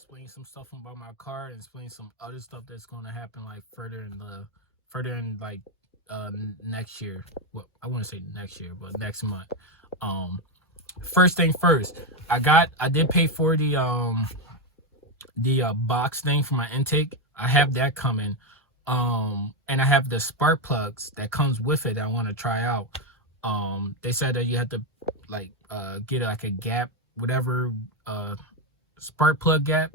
explain some stuff about my car and explain some other stuff that's going to happen like further in like next year. Well, I wouldn't say next year, but next month. Um, First thing first, I did pay for the box thing for my intake. I have that coming. And I have the spark plugs that comes with it that I want to try out. They said that you have to like get like a gap, whatever spark plug gap,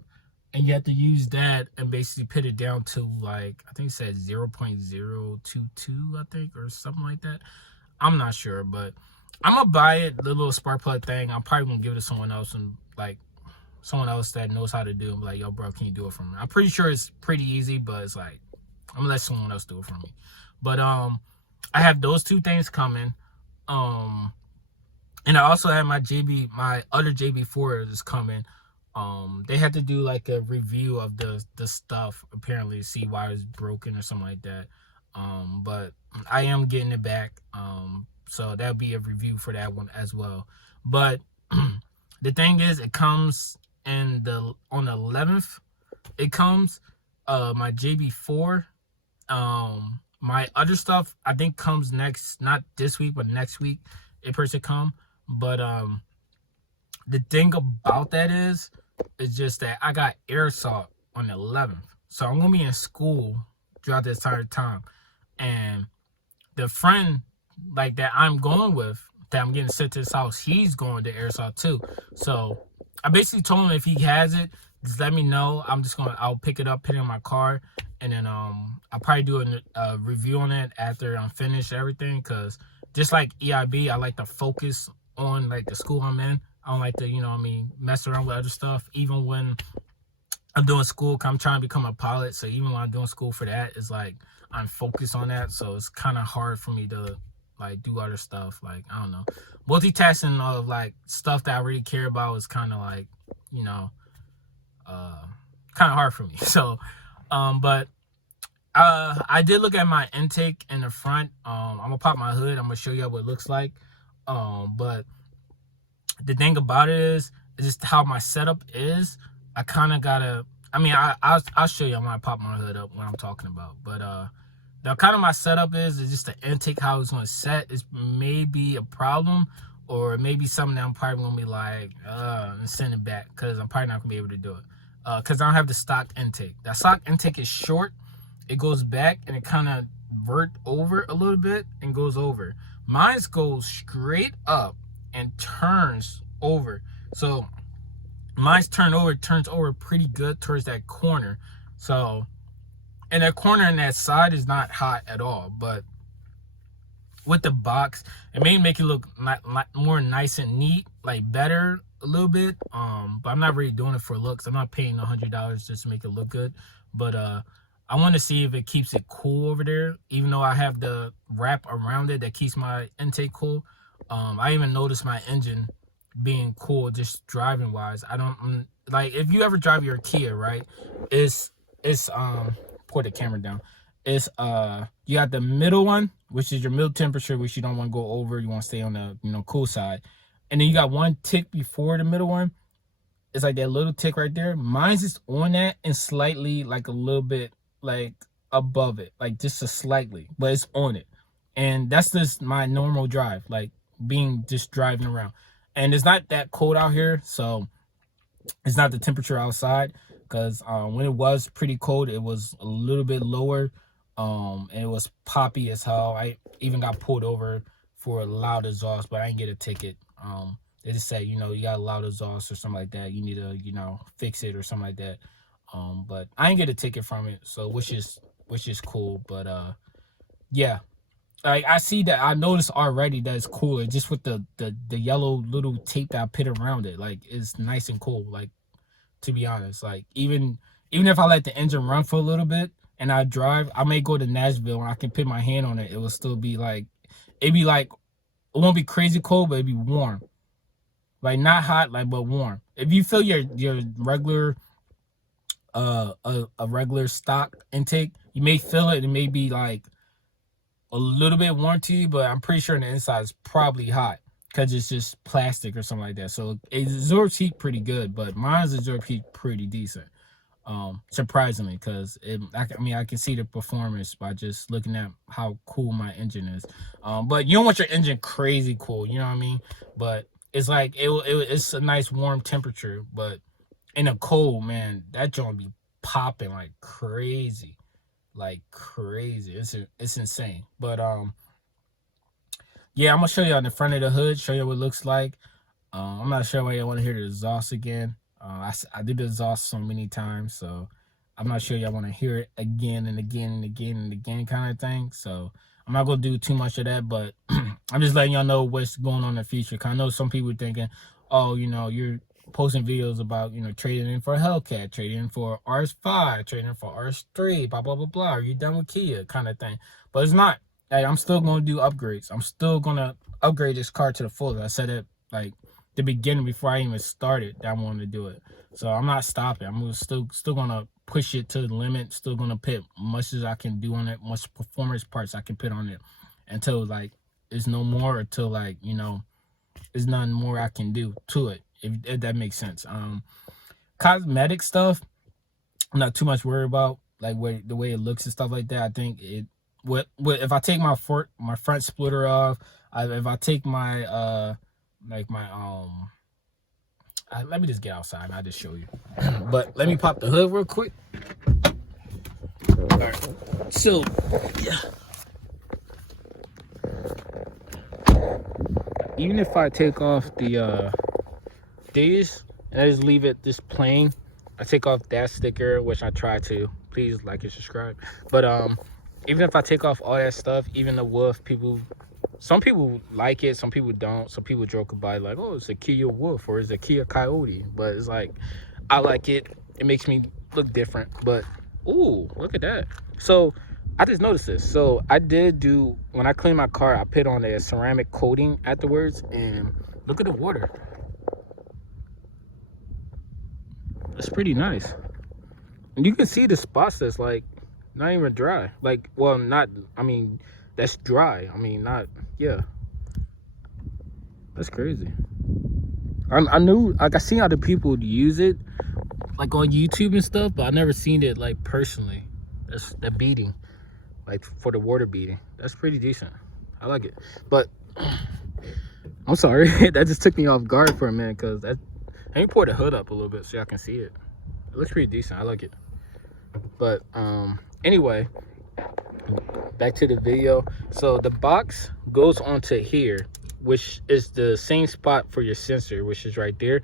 and you have to use that and basically put it down to like I think it said 0.022, I think, or something like that. I'm not sure, but I'm gonna buy it, the little spark plug thing. I'm probably gonna give it to someone else and like someone else that knows how to do it. Like, yo, bro, can you do it for me? I'm pretty sure it's pretty easy, but it's like I'm gonna let someone else do it for me. But I have those two things coming. Um, and I also have my other JB4 is coming. They had to do like a review of the stuff, apparently, see why it's broken or something like that. But I am getting it back. So that'll be a review for that one as well. But the thing is, it comes on the 11th. It comes my JB4. My other stuff I think comes next, not this week, but next week. It person come. But the thing about that is just that I got air assault on the 11th. So I'm gonna be in school throughout this entire time. And the friend like that I'm going with, that I'm getting sent to his house, he's going to air assault too. So I basically told him if he has it, just let me know. I'll pick it up, put it in my car, and then I'll probably do a review on it after I'm finished everything. Cause just like EIB, I like to focus on like the school I'm in. I don't like to, mess around with other stuff. Even when I'm doing school, I'm trying to become a pilot. So even when I'm doing school for that, it's like I'm focused on that. So it's kind of hard for me to like do other stuff. Like, I don't know. Multitasking of like stuff that I really care about is kind of like, kind of hard for me. So, but I did look at my intake in the front. I'm gonna pop my hood. I'm gonna show you what it looks like. But the thing about it is just how my setup is. I kind of gotta. I'll show you when I pop my hood up what I'm talking about. But the kind of my setup is just the intake, how it's gonna set is maybe a problem, or maybe something that I'm probably gonna be like and send it back because I'm probably not gonna be able to do it because I don't have the stock intake. That stock intake is short. It goes back and it kind of vert over a little bit and goes over. Mine goes straight up and turns over. So mine's turns over pretty good towards that corner. So, and that corner and that side is not hot at all. But with the box, it may make it look more nice and neat, like better a little bit. But I'm not really doing it for looks. I'm not paying $100 just to make it look good. But I want to see if it keeps it cool over there, even though I have the wrap around it that keeps my intake cool. I even noticed my engine being cool just driving wise. I don't like if you ever drive your Kia, right? It's pour the camera down. It's you got the middle one, which is your middle temperature, which you don't want to go over. You want to stay on the cool side, and then you got one tick before the middle one. It's like that little tick right there. Mine's just on that and slightly like a little bit like above it, like just a slightly, but it's on it. And that's just my normal drive, like being just driving around. And it's not that cold out here, so it's not the temperature outside, because when it was pretty cold, it was a little bit lower, and it was poppy as hell. I even got pulled over for a loud exhaust, but I didn't get a ticket. They just said, you got a loud exhaust or something like that. You need to, fix it or something like that. But I didn't get a ticket from it, so which is cool. But yeah, like I see that, I noticed already that it's cool. It's just with the yellow little tape that I put around it, like it's nice and cool. Like, to be honest, like even if I let the engine run for a little bit and I drive, I may go to Nashville and I can put my hand on it. It will still be like, it won't be crazy cold, but it'd be warm. Like not hot, like, but warm. If you feel your regular a regular stock intake, you may feel it. It may be like a little bit warm to you, but I'm pretty sure on the inside is probably hot, because it's just plastic or something like that. So it absorbs heat pretty good, but mine's absorbs heat pretty decent. Surprisingly, because I mean, I can see the performance by just looking at how cool my engine is. But you don't want your engine crazy cool, you know what I mean? But it's like it's a nice warm temperature, but in a cold, man, that joint be popping like crazy, It's insane. But yeah, I'm gonna show you on the front of the hood, show you what it looks like. I'm not sure why you want to hear the exhaust again. I did the exhaust so many times, so I'm not sure y'all want to hear it again and again and again and again kind of thing. So I'm not going to do too much of that, but I'm just letting y'all know what's going on in the future. Because I know some people thinking, oh, you know, you're posting videos about, you know, trading in for a Hellcat, trading in for RS5, trading in for RS3, blah, blah, blah, blah. Are you done with Kia kind of thing? But it's not. Hey, I'm still going to do upgrades. I'm still going to upgrade this car to the fullest. I said it like the beginning before I even started that I wanted to do it. So I'm not stopping. I'm still gonna push it to the limit. Still gonna put much as I can do on it, much performance parts I can put on it, until like it's no more, until like, you know, there's nothing more I can do to it. If that makes sense. Cosmetic stuff, I'm not too much worried about, like the way it looks and stuff like that. I think what if I take my front splitter off, if I take my let me just get outside and I'll just show you. But let me pop the hood real quick. All right, so yeah, even if I take off the these and I just leave it this plain, I take off that sticker, which I try to. Please like and subscribe. But even if I take off all that stuff, even the wolf, some people like it, some people don't. Some people joke about it like, oh, it's a Kia Wolf or it's a Kia Coyote. But it's like, I like it. It makes me look different. But, ooh, look at that. So, I just noticed this. So, I did do, when I cleaned my car, I put on a ceramic coating afterwards. And look at the water. It's pretty nice. And you can see the spots that's like, not even dry. Like, well, not, I mean, that's dry. I mean, not, yeah. That's crazy. I knew, like, I seen other people use it, like, on YouTube and stuff, but I never seen it, like, personally. That's the beading, like, for the water beading. That's pretty decent. I like it. But, I'm sorry. That just took me off guard for a minute, because that, let me pour the hood up a little bit so y'all can see it. It looks pretty decent. I like it. But, anyway, back to the video. So the box goes onto here, which is the same spot for your sensor, which is right there.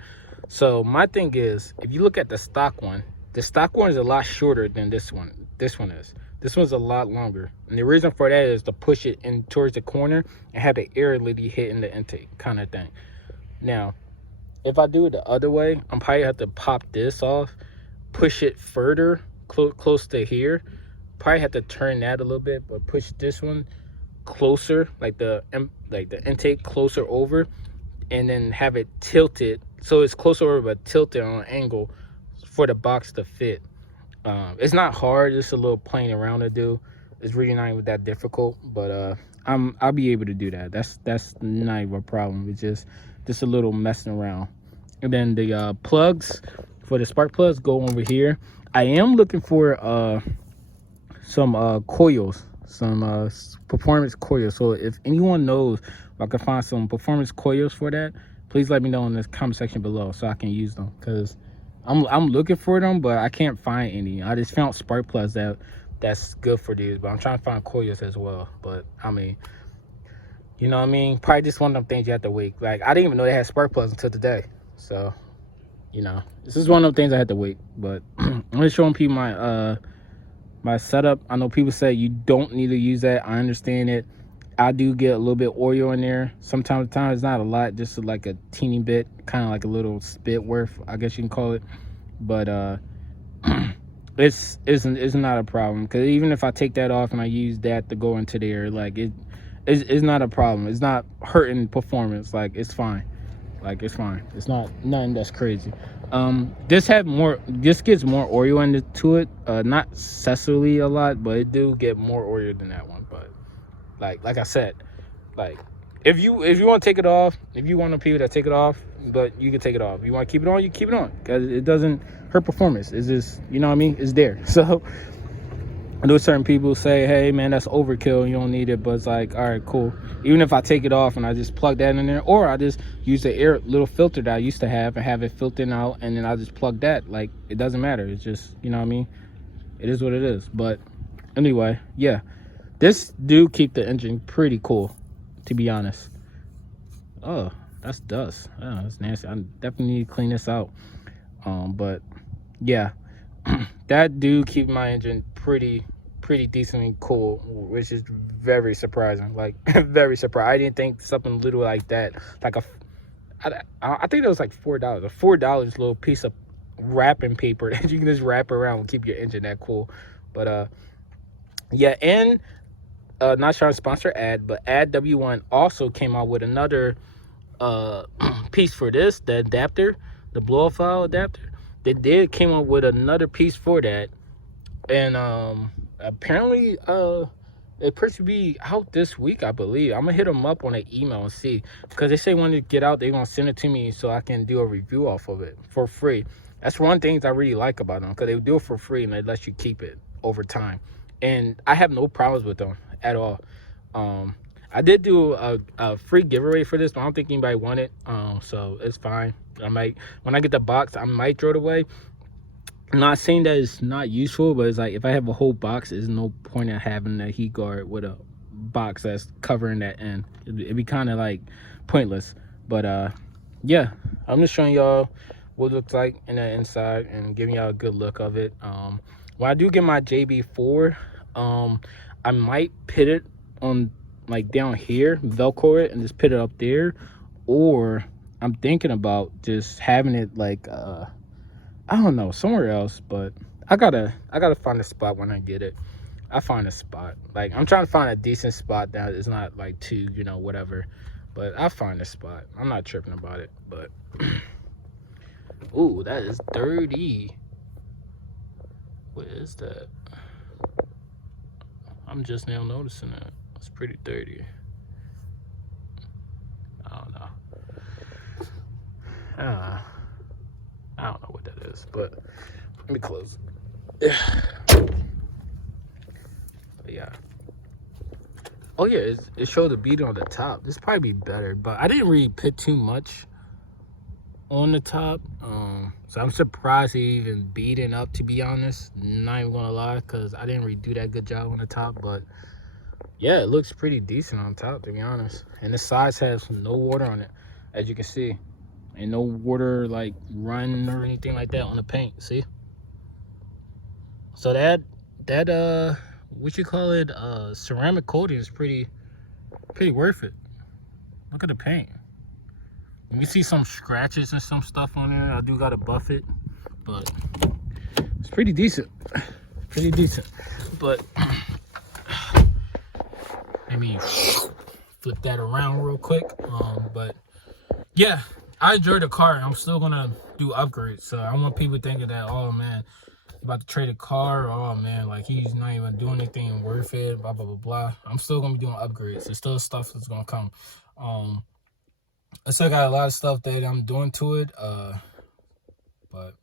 So my thing is, if you look at the stock one is a lot shorter than this one. This one's a lot longer, and the reason for that is to push it in towards the corner and have the air literally hitting the intake kind of thing. Now if I do it the other way, I'm probably have to pop this off, push it further close to here, probably have to turn that a little bit, but push this one closer, like the intake closer over, and then have it tilted so it's closer over but tilted on an angle for the box to fit. It's not hard, just a little playing around to do. It's really not even that difficult, but I'll be able to do that. That's not even a problem. It's just a little messing around. And then the plugs for the spark plugs go over here. I am looking for some coils, some performance coils. So if anyone knows if I can find some performance coils for that, please let me know in the comment section below so I can use them, because I'm looking for them, but I can't find any. I just found spark plugs that's good for these, but I'm trying to find coils as well. But I mean, you know what I mean, probably just one of them things you have to wait. Like, I didn't even know they had spark plugs until today. So, you know, this is one of the things I had to wait. But I'm gonna show people my setup. I know people say you don't need to use that. I understand it. I do get a little bit oil in there. Sometimes it's not a lot, just like a teeny bit, kind of like a little spit worth, I guess you can call it. But it's not a problem, because even if I take that off and I use that to go into there, like it's not a problem. It's not hurting performance. Like, it's fine. Like, it's fine. It's not nothing that's crazy. This gets more oil into it. Not necessarily a lot, but it do get more oil than that one. But like I said, like, if you want to take it off, if you want to people that take it off, but you can take it off. If you want to keep it on, you keep it on, because it doesn't hurt performance. It's just, you know what I mean? It's there. So I know certain people say, hey man, that's overkill, you don't need it, but it's like, all right, cool. Even if I take it off and I just plug that in there, or I just use the air little filter that I used to have and have it filtered out, and then I just plug that, like, it doesn't matter. It's just, you know what I mean? It is what it is. But anyway, yeah, this do keep the engine pretty cool, to be honest. Oh, that's dust. Oh, that's nasty. I definitely need to clean this out. But yeah, that do keep my engine pretty decently cool, which is very surprising. Like, very surprised. I didn't think something little like that, like I think it was like $4, a $4 little piece of wrapping paper that you can just wrap around and keep your engine that cool. But yeah, and not trying to sponsor ad, but Ad W1 also came out with another piece for this, the adapter, the blow off file adapter. They did came up with another piece for that, and apparently it supposed to be out this week, I believe. I'm gonna hit them up on an email and see, because they say when it get out, they're gonna send it to me so I can do a review off of it for free. That's one thing I really like about them, because they do it for free and they let you keep it over time, and I have no problems with them at all. I did do a free giveaway for this, but I don't think anybody wanted it, so it's fine. I might, when I get the box, I might throw it away. I'm not saying that it's not useful, but it's like, if I have a whole box, there's no point in having a heat guard with a box that's covering that end. It'd be kind of like pointless. But yeah, I'm just showing y'all what it looks like in the inside and giving y'all a good look of it. When I do get my JB4, I might pit it on, like, down here, velcro it and just put it up there, or I'm thinking about just having it like I don't know, somewhere else. But I gotta find a spot when I get it. I find a spot, like, I'm trying to find a decent spot that is not like too, you know, whatever, but I find a spot. I'm not tripping about it. But ooh, that is dirty. What is that? I'm just now noticing that. It's pretty dirty. I don't know. I don't know what that is, but let me close it. Yeah. Oh yeah, it showed the beater on the top. This probably be better, but I didn't really put too much on the top. So I'm surprised it even beating up, to be honest. Not even gonna lie, because I didn't really do that good job on the top. But yeah, it looks pretty decent on top, to be honest. And the sides has no water on it, as you can see. And no water like run or anything like that on the paint. See? So that what you call it, ceramic coating is pretty worth it. Look at the paint. You can see some scratches and some stuff on there. I do gotta buff it, but it's pretty decent. Pretty decent. But let me flip that around real quick. But yeah, I enjoyed the car. I'm still gonna do upgrades. So I want people thinking that, oh man, about to trade a car, oh man, like he's not even doing anything worth it, blah blah blah blah. I'm still gonna be doing upgrades. There's still stuff that's gonna come. I still got a lot of stuff that I'm doing to it, but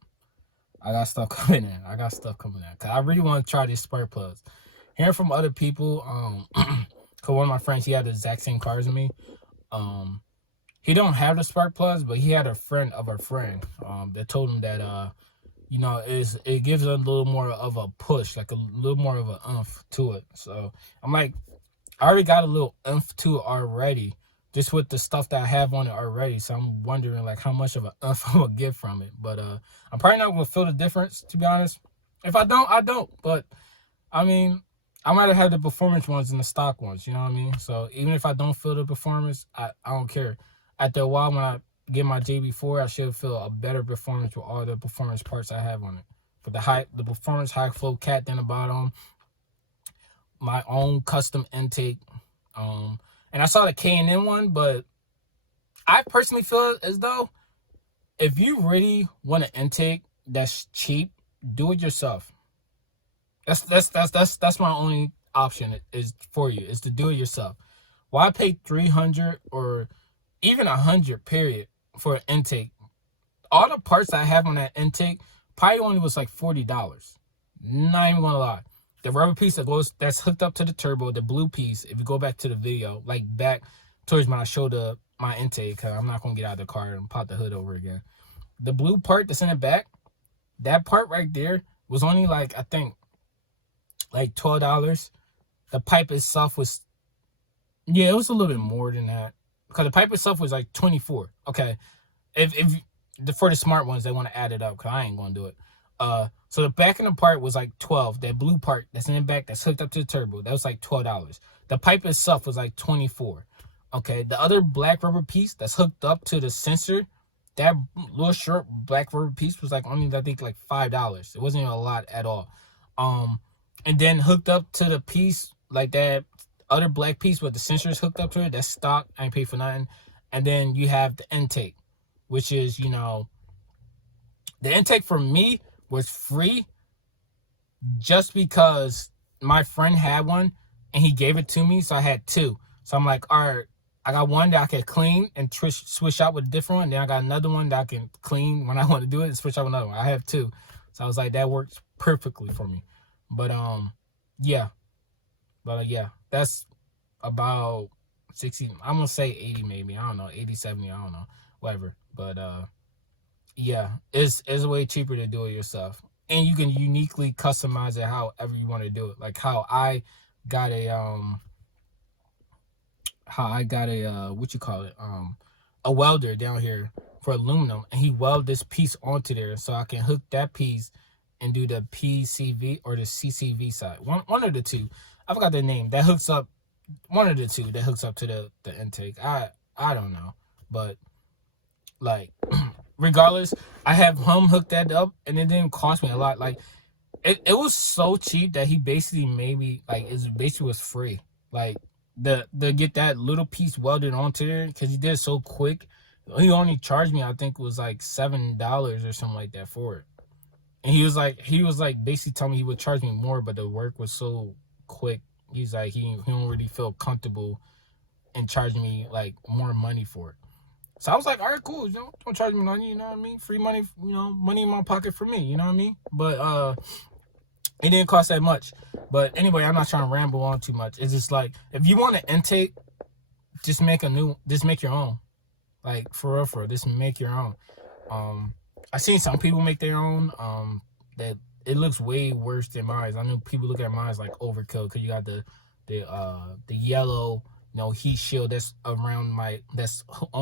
I got stuff coming in. Cause I really want to try these spark plugs. Hearing from other people, cause one of my friends, he had the exact same car as me. He don't have the spark plugs, but he had a friend of a friend that told him that you know, it gives a little more of a push, like a little more of an oomph to it. So I'm like, I already got a little oomph to it already, just with the stuff that I have on it already. So I'm wondering like how much of an oomph I'm gonna get from it. But I'm probably not gonna feel the difference, to be honest. If I don't, I don't. But I mean, I might have had the performance ones and the stock ones, you know what I mean? So even if I don't feel the performance, I don't care. After a while, when I get my JB4, I should feel a better performance with all the performance parts I have on it. For the performance high flow cat down the bottom, my own custom intake, and I saw the K&N one, but I personally feel as though if you really want an intake that's cheap, do it yourself. That's my only option is for you, is to do it yourself. Why pay 300 or even 100 period for an intake? All the parts I have on that intake probably only was like $40. Not even gonna lie. The rubber piece that's hooked up to the turbo, the blue piece, if you go back to the video, like back towards when I showed my intake, because I'm not gonna get out of the car and pop the hood over again. The blue part that's in the back, that part right there was only like, I think, like $12. The pipe itself was, yeah, it was a little bit more than that. Because the pipe itself was like 24. Okay. If for the smart ones, they want to add it up, because I ain't gonna do it. So the back of the part was like 12. That blue part that's in the back that's hooked up to the turbo, that was like $12. The pipe itself was like 24. Okay, the other black rubber piece that's hooked up to the sensor, that little short black rubber piece was like only, I think, like $5. It wasn't even a lot at all. And then hooked up to the piece, like that other black piece with the sensors hooked up to it, that's stock. I ain't paid for nothing. And then you have the intake, which is, you know, the intake for me was free just because my friend had one and he gave it to me, so I had two. So I'm like, all right, I got one that I can clean and switch out with a different one. Then I got another one that I can clean when I want to do it and switch out with another one. I have two. So I was like, that works perfectly for me. But yeah. Yeah, that's about 60. I'm gonna say 80 maybe. I don't know, 80, 70, I don't know. Whatever. But yeah, it's way cheaper to do it yourself. And you can uniquely customize it however you want to do it. Like how I got a what you call it, a welder down here for aluminum, and he welded this piece onto there so I can hook that piece and do the PCV or the CCV side. One of the two. I forgot the name. That hooks up, one of the two that hooks up to the intake. I don't know. But like regardless, I have him hook that up and it didn't cost me a lot. Like it was so cheap that he basically made me, like, it basically was free. Like the get that little piece welded onto there, because he did it so quick. He only charged me, I think it was like $7 or something like that for it. And he was like basically telling me he would charge me more, but the work was so quick. He's like, he don't really feel comfortable in charging me like more money for it. So I was like, all right, cool. You know, don't charge me money, you know what I mean? Free money, you know, money in my pocket for me, you know what I mean? But it didn't cost that much. But anyway, I'm not trying to ramble on too much. It's just like, if you want an intake, just make your own. Like for real, just make your own. I seen some people make their own. That it looks way worse than mine. I know people look at mine like overkill, because you got the yellow, you know, heat shield that's on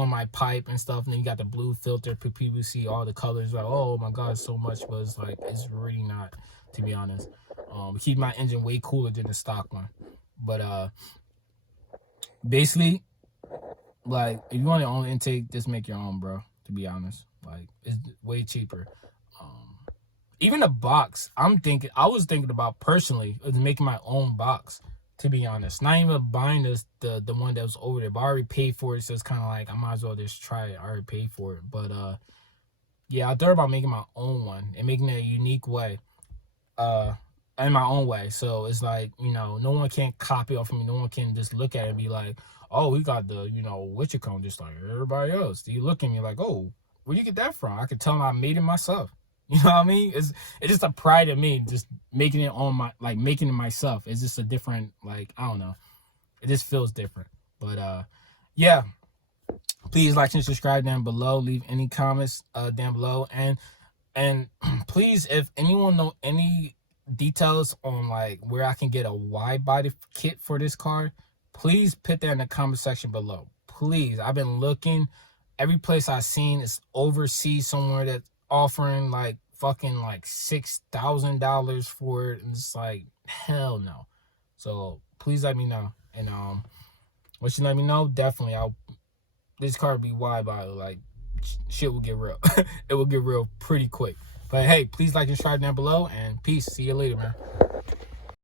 my pipe and stuff, and then you got the blue filter for people to see all the colors. Like, oh my god, so much, but it's like, it's really not, to be honest. Keep my engine way cooler than the stock one. But basically, like, if you want your own intake, just make your own, bro. To be honest, like, it's way cheaper. Even the box, I was thinking about personally is making my own box, to be honest. Not even buying the one that was over there, but I already paid for it, so it's kind of like I might as well just try it. I already paid for it. But yeah, I thought about making my own one and making it a unique way, in my own way. So it's like, you know, no one can copy off of me. No one can just look at it and be like, oh, we got the, you know, what you call, just like everybody else. You look at me like, oh, where you get that from? I could tell them I made it myself. You know what I mean? It's just a pride of me, just making it on my, like, making it myself. It's just a different, like, I don't know. It just feels different. But yeah. Please like and subscribe down below. Leave any comments down below. And please, if anyone know any details on like where I can get a wide body kit for this car, please put that in the comment section below. Please. I've been looking. Every place I've seen is overseas somewhere that's offering like fucking like $6,000 for it, and it's like, hell no. So please let me know. And once you let me know, definitely this car will be wide body. Like, shit will get real. It will get real pretty quick. But hey, please like and subscribe down below, and peace. See you later, man.